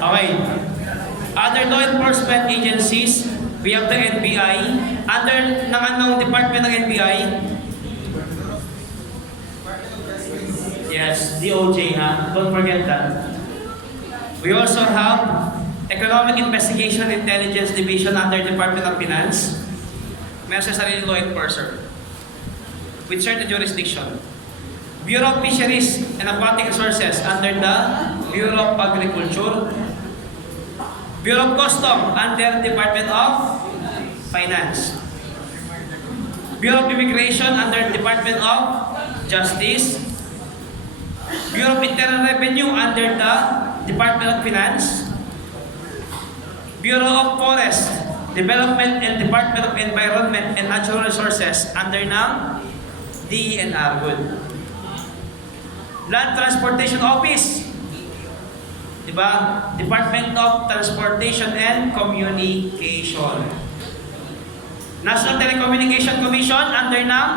Okay. Other law enforcement agencies, we have the NBI. Under ng anong department ng NBI? Yes, DOJ, ha? Don't forget that. We also have Economic Investigation and Intelligence Division under Department of Finance. Meron sa sarili law enforcer with certain jurisdiction. Bureau of Fisheries and Aquatic Resources under the Bureau of Agriculture. Bureau of Custom under Department of Finance. Bureau of Immigration under Department of Justice. Bureau of Internal Revenue under the Department of Finance. Bureau of Forest Development and Department of Environment and Natural Resources under ng DENR. Good. Land Transportation Office, diba? Department of Transportation and Communication. National Telecommunication Commission under ng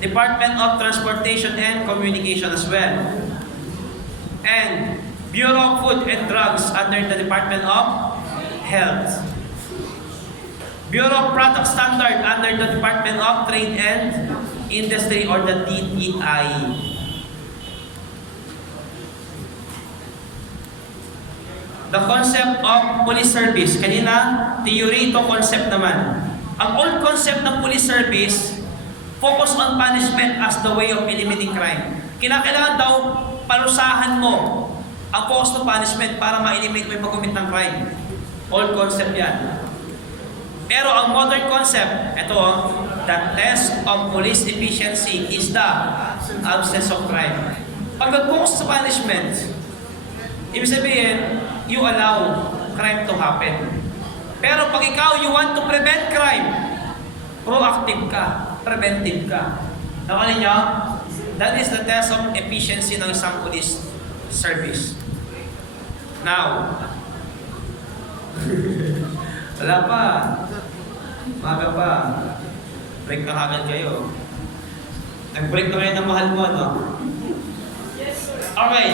Department of Transportation and Communication as well. And Bureau of Food and Drugs under the Department of Health. Bureau of Product Standard under the Department of Trade and Industry or the DTI. The concept of police service. Kanina, theory ito, concept naman. Ang old concept ng police service, focus on punishment as the way of eliminating crime. Kinakailangan daw parusahan mo ang focus ng punishment para ma-eliminate mo yung pag-commit ng crime. Old concept yan. Pero ang modern concept, ito, the test of police efficiency is the absence of crime. Pag nag-focus sa punishment, ibig sabihin, you allow crime to happen. Pero pag ikaw, you want to prevent crime, proactive ka, preventive ka. Nakuha ninyo? That is the test of efficiency ng isang police service. Now, wala pa. Maga pa. Break na kagad kayo. Nag-break na kayo ng mahal mo, no? Okay.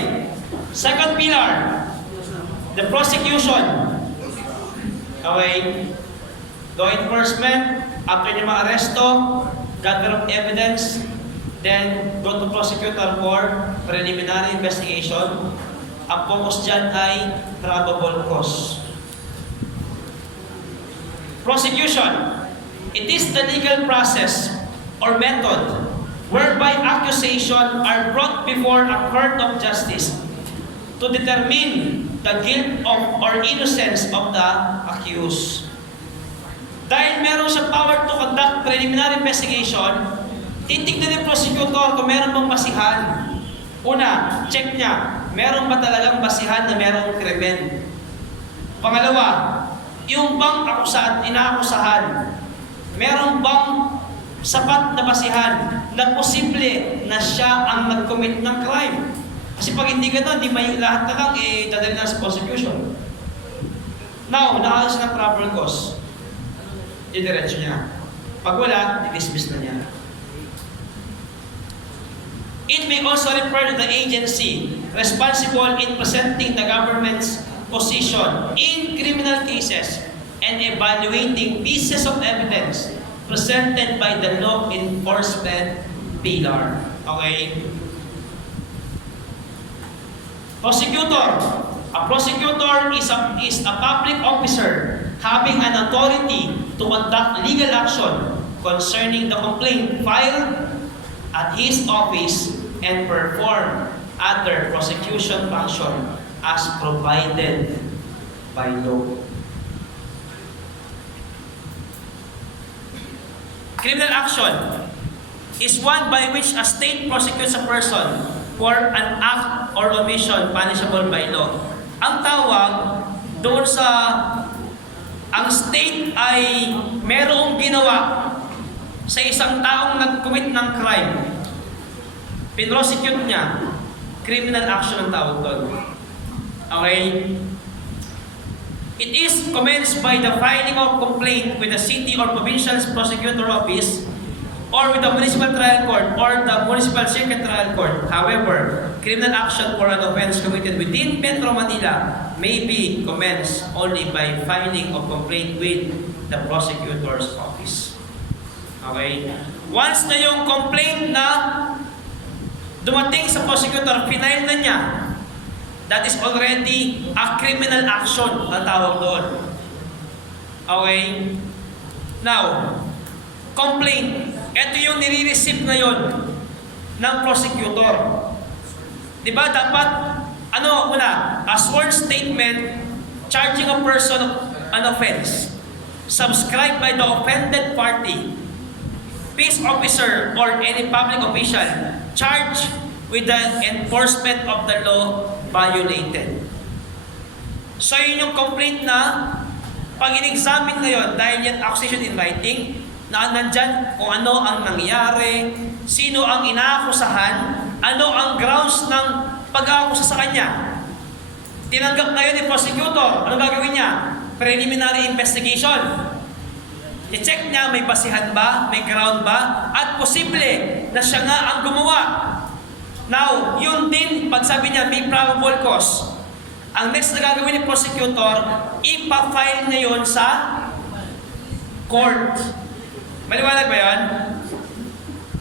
Second pillar, the prosecution. Okay. Law enforcement, after nyo ma-aresto, gather of evidence, then go to prosecutor for preliminary investigation. Ang focus dyan ay probable cause. Prosecution. It is the legal process or method whereby accusations are brought before a court of justice to determine the guilt of or innocence of the accused. Dahil meron siyang power to conduct preliminary investigation, titignan ng prosecutor kung meron bang basihan. Una, check niya, meron ba talagang basihan na merong krimen? Pangalawa, yung bang inaakusahan, meron bang sapat na basihan na posible na siya ang nag-commit ng crime? Kasi pag hindi gano'n, di may lahat na lang dadali na sa prosecution. Now, nakaalis ng proper cause, didiretso niya. Pag wala, i-dismiss na niya. It may also refer to the agency responsible in presenting the government's position in criminal cases and evaluating pieces of evidence presented by the law enforcement pillar. Okay? Prosecutor. A prosecutor is a public officer having an authority to conduct legal action concerning the complaint filed at his office and perform other prosecution function as provided by law. Criminal action is one by which a state prosecutes a person for an act or omission punishable by law. Ang tawag doon sa ang state ay merong ginawa sa isang taong nag-commit ng crime. Pinrosecute niya, criminal action ang tawag doon. Okay? It is commenced by the filing of complaint with the city or provincial prosecutor office or with the municipal trial court or the municipal circuit trial court. However, criminal action for an offense committed within Metro Manila may be commenced only by filing of complaint with the prosecutor's office. Okay? Once na yung complaint na dumating sa prosecutor, final na niya, that is already a criminal action na tawag doon. Okay? Now, complaint. Ito yung nire-receive ngayon ng prosecutor. Diba dapat, una, a sworn statement charging a person of an offense subscribed by the offended party, peace officer, or any public official charged with the enforcement of the law violated. So yun yung complaint na pag in-examine ngayon, dahil yan accusation in writing, na nandyan kung ano ang nangyari, sino ang inaakusahan, ano ang grounds ng pag-aakusa sa kanya. Tinanggap ngayon ni prosecutor, anong gagawin niya? Preliminary investigation. I-check niya, may basihan ba, may ground ba, at posible na siya nga ang gumawa. Now, yun din, pag sabi niya, may probable cause. Ang next na gagawin ni prosecutor, ipa-file niya yun sa court. Maliwanag ba yun?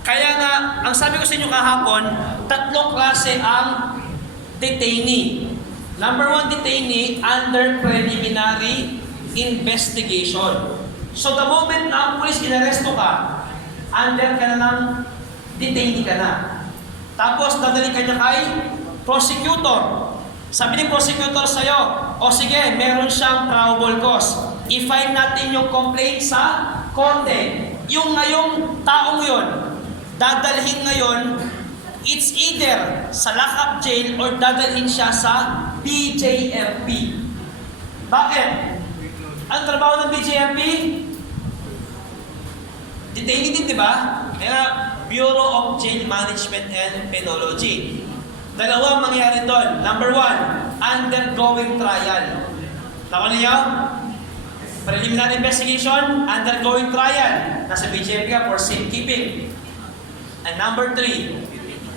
Kaya nga, ang sabi ko sa inyo kahapon, tatlong klase ang detainee. Number 1 detainee under preliminary investigation. So the moment na ang police inaresto ka, under ka na ng detainee ka na. Tapos dadali ka niya kay prosecutor. Sabi ni prosecutor sa'yo, o sige, meron siyang probable cause. I-file natin yung complaint sa korte. Yung ngayong taong yun, dadalhin ngayon, it's either sa lock-up jail or dadalhin siya sa BJMP. Bakit? Ang trabaho ng BJMP? Detainee din, di ba? Kaya Bureau of Jail Management and Criminology. Dalawa mangyari doon. Number 1, undergoing trial. Nakuha niyo? Preliminary investigation, undergoing trial. Nasa BJMP ka for safekeeping. And number 3,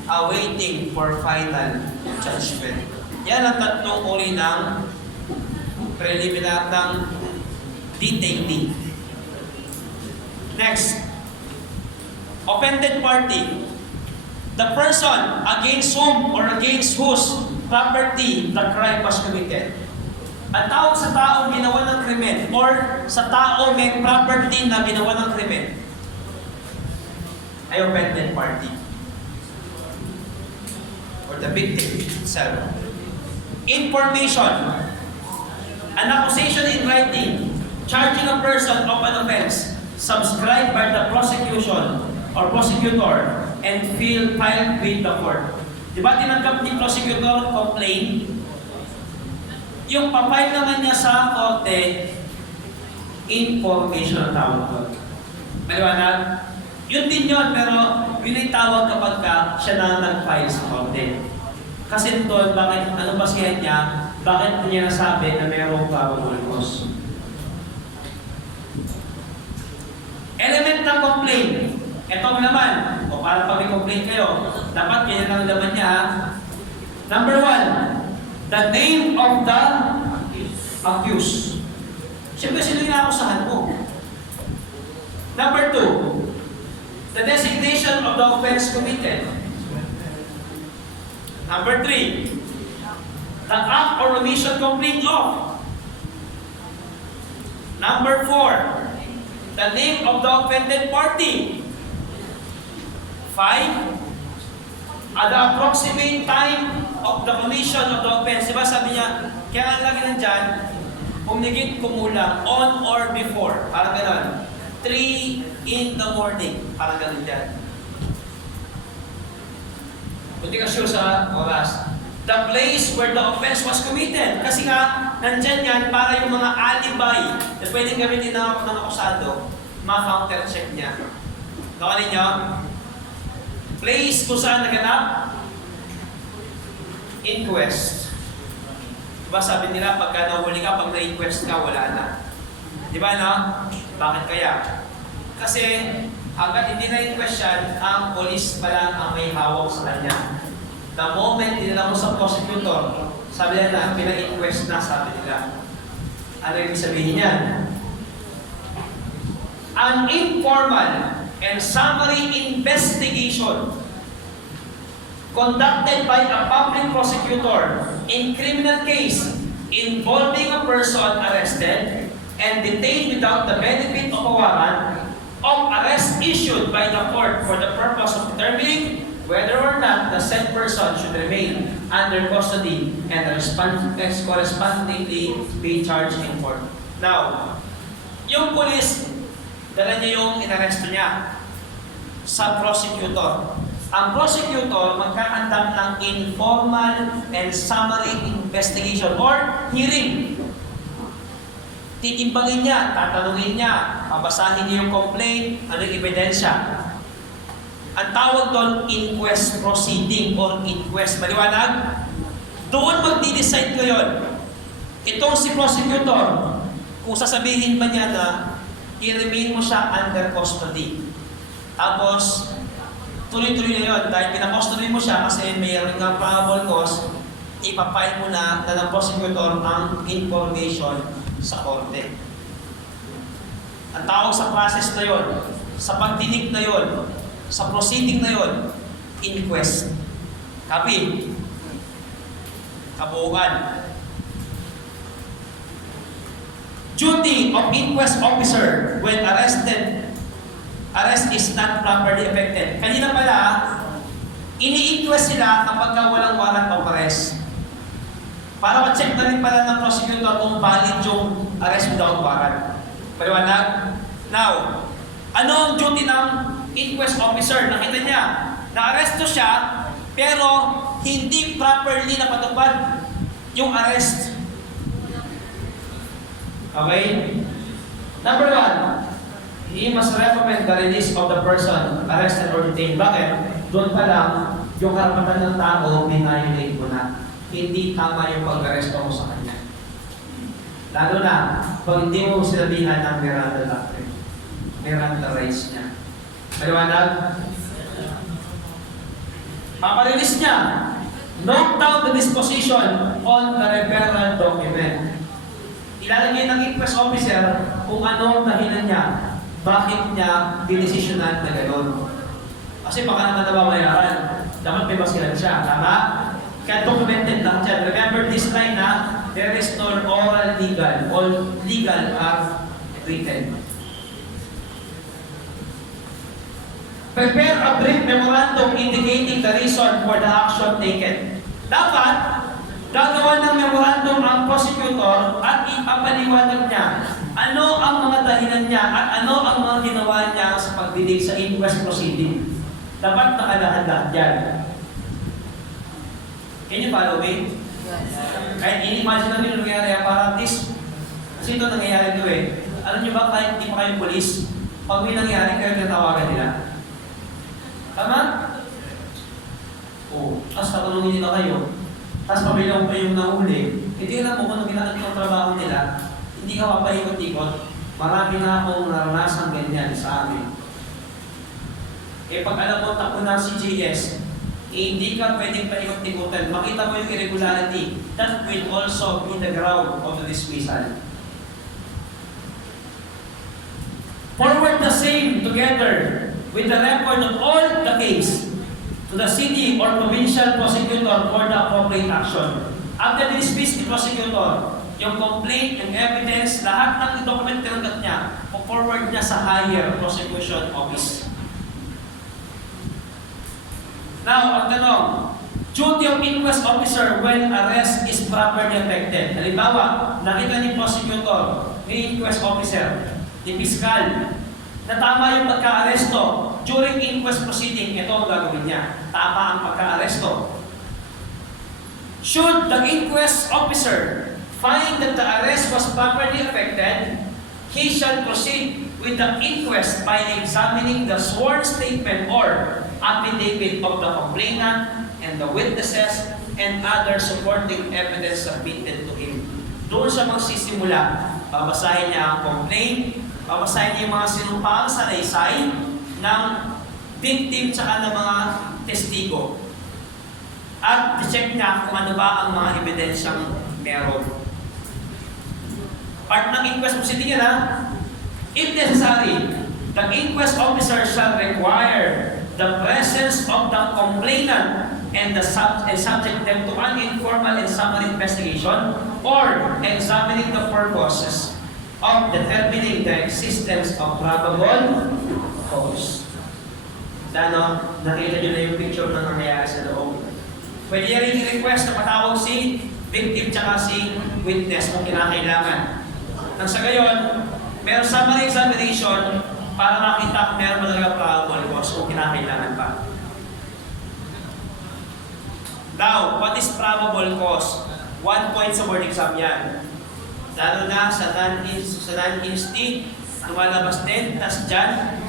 awaiting for final judgment. Yan ang tatlong uri ng preliminary ng detainee. Next, offended party. The person against whom or against whose property the crime was committed. Ang tawag sa taong ginawa ng krimen or sa tao may property na ginawa ng krimen ay offended party. Or the victim itself. Information. An accusation in writing charging a person of an offense subscribed by the prosecution or prosecutor and filed with the court. Diba tinanggap ni prosecutor complaint? Yung papay naman niya sa korte, information ang tawag ko. Maliwanag? Yun din yun, pero yun ay tawag kapag siya na nag-file sa korte. Kasi doon, bakit, ano basihan niya, bakit niya nasabi na mayroong probable cause? Element ng complaint. Ito naman, o para pag may complaint kayo, dapat ganyan ang laman niya. Number 1, the name of the accused. Siyempre, sino yung naakusahan mo? Number 2, the designation of the offense committed. Number 3, the act or omission complaint of. Number 4, the name of the offended party. 5, the approximate time of the commission of the offense. Diba sabi niya, kaya ang lagi nandyan, humigit kumulang, on or before. Parang gano'n. 3 in the morning. Parang gano'n dyan. Kunti ka sure sa oras. The place where the offense was committed. Kasi nga, nandyan yan para yung mga alibay na pwedeng gamitin ng akusado, ma-counter-check niya. Nakuha ninyo? Place kung saan naganap? Inquest. Diba sabi nila, pagka nahuli ka, pag na-inquest ka, wala na. Diba no? Bakit kaya? Kasi hanggat hindi na-inquest yan, ang police pa lang ang may hawak sa kanya. The moment dinala mo sa prosecutor, Sabi nila, pina-inquest na, sabi nila. Ano yung sabihin yan? An informal and summary investigation conducted by a public prosecutor in criminal case involving a person arrested and detained without the benefit of a warrant of arrest issued by the court for the purpose of determining whether or not the said person should remain under custody and correspondingly be charged in court. Now, yung police, dala niya yung inaresto niya sa prosecutor. Ang prosecutor magkakandang ng informal and summary investigation or hearing. Titimbangin niya, tatanungin niya, babasahin niya yung complaint, ano yung ebidensya. Ang tawag doon, inquest proceeding or inquest. Maliwanag? Doon magdi-decide ngayon. Itong si prosecutor, kung sasabihin ba niya na i-remain mo siya under custody. Tapos, tuloy-tuloy na yun. Dahil pinakustody mo siya kasi mayroon nga probable cause, ipapile mo na ng prosecutor ang information sa korte. Ang tawag sa process na yun, sa pagdinig na yun, sa proceeding na yun, inquest. Copy. Kabuuan. Duty of inquest officer when arrest is not properly effected. Kanina pala, ini-inquest sila kapag walang warrant of arrest. Para ma-check na rin pala ng prosecutor kung valid yung arrest without warrant. Maliwanag? Now, ano ang duty ng inquest officer? Nakita niya, na-arresto siya, pero hindi properly napatupad yung arrest. Okay? Number 1, he must recommend the release of the person arrested or detained. Bakit? Doon pa lang, yung karapatan ng tao, minayulate mo na. Hindi tama yung pag-aresto mo sa kanya. Lalo na, pag hindi mo sinabihan ng Miranda doctrine, Miranda rights niya. Maliwanag? Paparilis niya. Note down the disposition on the referral document. Ilalagay ng inquest officer kung ano ang dahilan niya, bakit niya dinesisyonan na gano'n. Kasi baka naman nababayaran. Dapat may basilan siya. Tama? Kaya documented lang dyan. Remember this line na, there is no oral legal. All legal are written. Prepare a brief memorandum indicating the reason for the action taken. Dapat, gagawa ng memorandum ang prosecutor at ipapaliwanag niya ano ang mga dahilan niya at ano ang mga ginawa niya sa pagdidig sa inquest proceeding. Dapat nakalahat yan. Can you follow me? Yes. Kahit in-imagine namin yung nangyayari, parang this, kasi ito nangyayari ito eh. Alam niyo ba, kahit hindi pa kayong polis, pag may nangyayari, kayo tinatawagan nila. Tama? Oo. Tapos tatanungin nila kayo. Tapos pabilang pa yung nahuli. Hindi alam mo kung ano ginagawa ng trabaho nila. Hindi ka mapaikot-ikot. Marami na akong naranasan ganyan sa amin. Eh pag alam mo, tapo na si JS, hindi ka pwedeng paikot-ikutan. Makita mo yung irregularity. That will also be the ground of the dismissal. Forward the same together with the record of all the case to the city or provincial prosecutor for the appropriate action. After dismiss the prosecutor, yung complaint, yung evidence, lahat ng document tinanggap niya, forward niya sa higher prosecution office. Now, ang tanong, duty of inquest officer when arrest is properly effected. Halimbawa, nakita ni prosecutor, ni inquest officer, ni piskal, na tama yung pagka-aresto during inquest proceeding, ito ang gagawin niya. Tama ang pagka-aresto. Should the inquest officer find that the arrest was properly effected, he shall proceed with the inquest by examining the sworn statement or affidavit of the complainant and the witnesses and other supporting evidence submitted to him. Doon siya magsisimula. Babasahin niya ang complaint, babasahin niya yung mga sinumpang salaysay ng victim tsaka ng mga testigo. at check niya kung ano ba ang mga ebidensyang meron. Part ng inquest proceeding yan, ha? If necessary, the inquest officer shall require the presence of the complainant and subject them to an informal and summary investigation or examining the purposes of determining the existence of probable cause. Ano, nakita nyo na yung picture na nangyayari sa loob. Pwede rin i-request na patawag si victim tsaka si witness kung kinakailangan. Nang sa gayon, meron summary examination para makita kung meron talaga probable cause kung kinakailangan pa. Now, what is probable cause? 1 point sa board exam yan. Lalo na sa non-instinct, lumalabas din, tas dyan,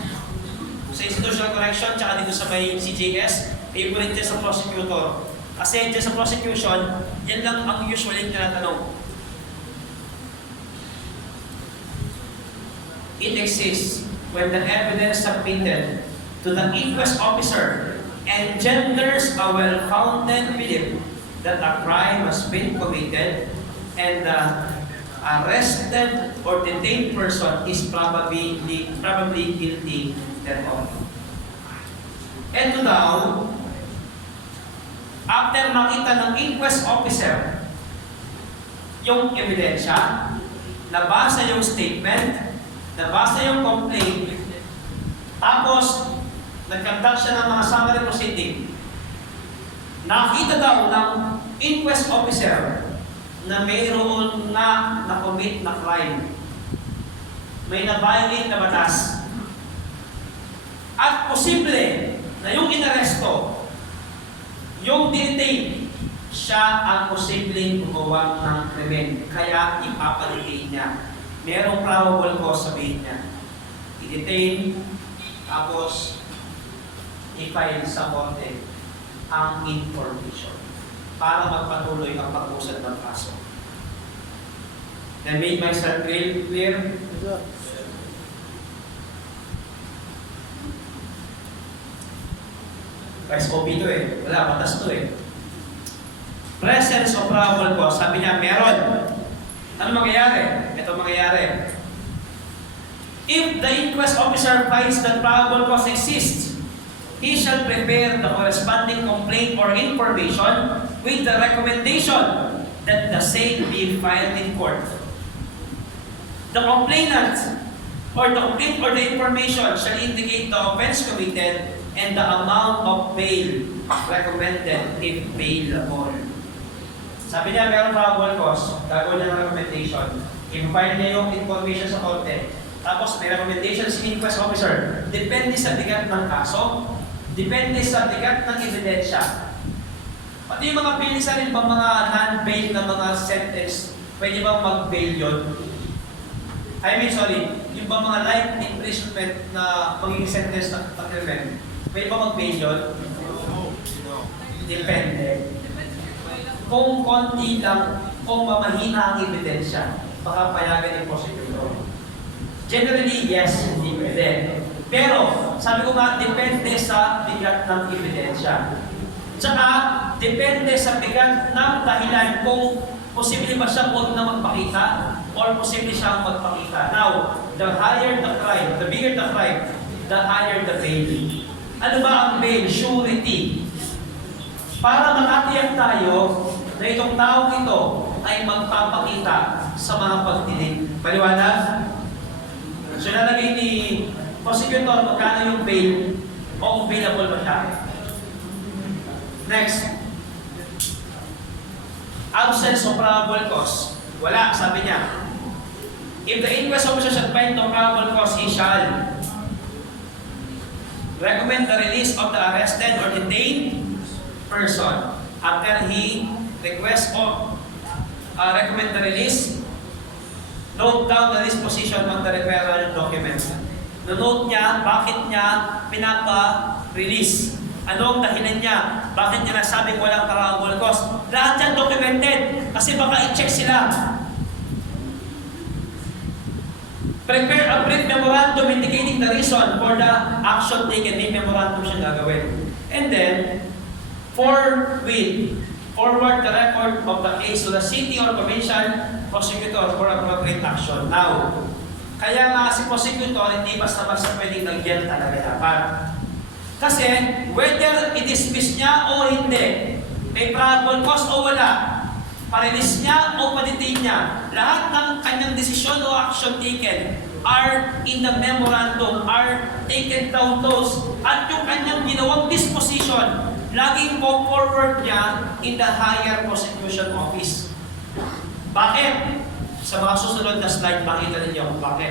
sa institutional correction, tsaka dito sa may CJS, favorite dyan sa prosecutor. Kasi dyan sa prosecution, yan lang ang usually tinatanong. It exists when the evidence submitted to the inquest officer engenders a well-founded belief that a crime has been committed and the arrested or detained person is probably guilty thereof. Ito daw, after makita ng inquest officer yung ebidensya, nabasa yung statement, nabasa yung complaint, tapos nag-conduct siya ng mga summary proceeding, nakita daw ng inquest officer na mayroon na na-commit na crime, may na-violate na batas, at posible na yung inaresto, yung detain, siya ang posibleng gumawa ng krimen, kaya ipapadetain niya. Merong probable cause, sabihin niya. I-detain, tapos i-file sa korte ang information para magpatuloy ang pag-usad ng kaso. Then make myself clear? SOP to eh. Wala, batas to eh. Presence of probable cause, sabi niya, meron. Ano mangyayari? Ito mangyayari. If the inquest officer finds that probable cause exists, he shall prepare the corresponding complaint or information with the recommendation that the same be filed in court. The complainant or the complaint or the information shall indicate the offense committed and the amount of bail recommended if bailable. Sabi niya, meron probable cause, gagawin niya ng recommendation. I-file niya yung information sa korte. Tapos may recommendation si inquest officer. Depende sa bigat ng kaso, depende sa bigat ng ebidensya. Pati yung mga pilisa rin ba mga non-bail na mga sentence, pwede ba mag-bail yun? Yung ba mga life imprisonment na magiging sentence na krimen, pwede ba mag-bail yun? Depende. Kung konti lang, kung mamahina ang ebidensya, baka payagan yung prosecutor. Generally, yes, hindi pwede. Pero, sabi ko nga, depende sa bigat ng ebidensya. Tsaka, depende sa bigat ng dahilan kung posible ba siya huwag na magpakita or posible siyang magpakita. Now, the higher the crime, the bigger the crime, the higher the bail. Ano ba ang bail? Surety. Para makatiyak tayo na itong taong ito ay magpapakita sa mga pagdinig. Paliwanag? So, nalagay ni prosecutor magkano yung bail o kung bailable ba siya. Next. Absence of probable cause. Wala, sabi niya. If the inquest officer shall find no probable cause, he shall recommend the release of the arrested or detained person. After he requests or recommend the release, note down the disposition of the referral document. Note niya, bakit niya pinapa-release. Ano ang dahilan niya? Bakit niya nasabing walang probable cause? Lahat yan documented. Kasi baka i-check sila. Prepare a brief memorandum indicating the reason for the action taken. May memorandum siya gagawin. And then, forward the record of the case to the city or provincial prosecutor for appropriate action. Now, kaya nga si prosecutor hindi basta-basta pwedeng nagyan talaga dapat. Kasi whether i-dismiss niya o hindi, may probable cause o wala, pa-release niya o pa-detain niya, lahat ng kanyang desisyon o action taken are in the memorandum, are taken down those, at yung kanyang ginawang disposition, laging go forward niya in the higher prosecution office. Bakit? Sa mga susunod na slide, makita ninyo kung bakit.